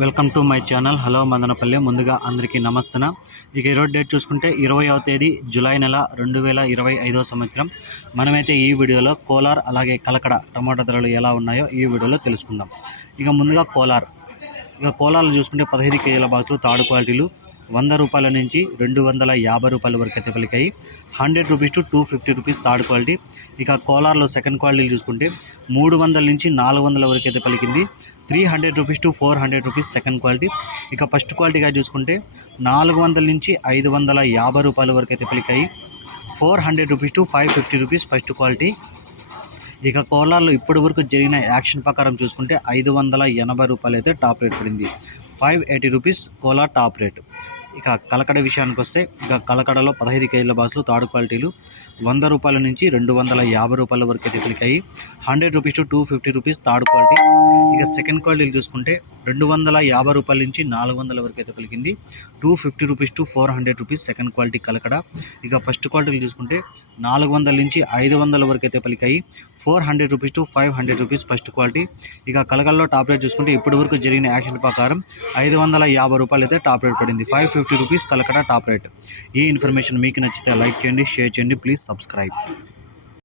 Welcome to my channel. Hello Madanapalle. ముందుగా అందరికీ నమస్తన. ఇక ఈరోజు డేట్ చూసుకుంటే ఇరవైవ తేదీ జూలై నెల రెండు వేల ఇరవై ఐదో సంవత్సరం. మనమైతే ఈ వీడియోలో కోలార్ అలాగే కలకడ టమాటా ధరలు ఎలా ఉన్నాయో ఈ వీడియోలో తెలుసుకుందాం. ఇక ముందుగా కోలార్. ఇక కోలార్లు చూసుకుంటే పదహైదు కేజీల బాక్సులు తాడు క్వాలిటీలు. వంద రూపాయల నుంచి రెండు వందల యాభై రూపాయల వరకు అయితే పలికాయి. Hundred rupees to two fifty rupees third quality. ఇక కోలార్లో సెకండ్ క్వాలిటీలు చూసుకుంటే మూడు వందల నుంచి నాలుగు వందల వరకు అయితే పలికింది. Three hundred rupees to four hundred rupees second quality ఇక ఫస్ట్ క్వాలిటీగా చూసుకుంటే నాలుగు వందల నుంచి ఐదు వందల యాభై రూపాయల వరకు అయితే పలికాయి. Four hundred rupees to five fifty rupees first quality ఇక కోలార్లో ఇప్పటి వరకు జరిగిన యాక్షన్ ప్రకారం చూసుకుంటే ఐదు వందల ఎనభై రూపాయలు అయితే టాప్ రేట్ పడింది. Five eighty rupees Kolar top rate. ఇక కలకడ విషయానికి వస్తే ఇక కలకడలో పదహైదు కేజీల బాసులు థర్డ్ క్వాలిటీలు వంద రూపాయల నుంచి రెండు వందల యాభై రూపాయల వరకు అయితే పలికాయి. Hundred rupees to two fifty rupees third quality. ఇక సెకండ్ క్వాలిటీలు చూసుకుంటే రెండు వందల యాభై రూపాయల నుంచి నాలుగు వందల వరకు అయితే పలికింది. Two fifty rupees to four hundred rupees second quality Kalakada. ఇక ఫస్ట్ క్వాలిటీలు చూసుకుంటే నాలుగు వందల నుంచి ఐదు వందల వరకు అయితే పలికాయి. Four hundred rupees to five hundred rupees first quality. ఇక కలకడలో టాప్ రేట్ చూసుకుంటే ఇప్పటి వరకు జరిగిన యాక్షన్ ప్రకారం ఐదు వందల యాభై రూపాయలు అయితే టాప్ రేట్ పడింది. Five fifty rupees Kalakada top rate. ఈ ఇన్ఫర్మేషన్ మీకు నచ్చితే లైక్ చేయండి షేర్ చేయండి ప్లీజ్ సబ్స్క్రైబ్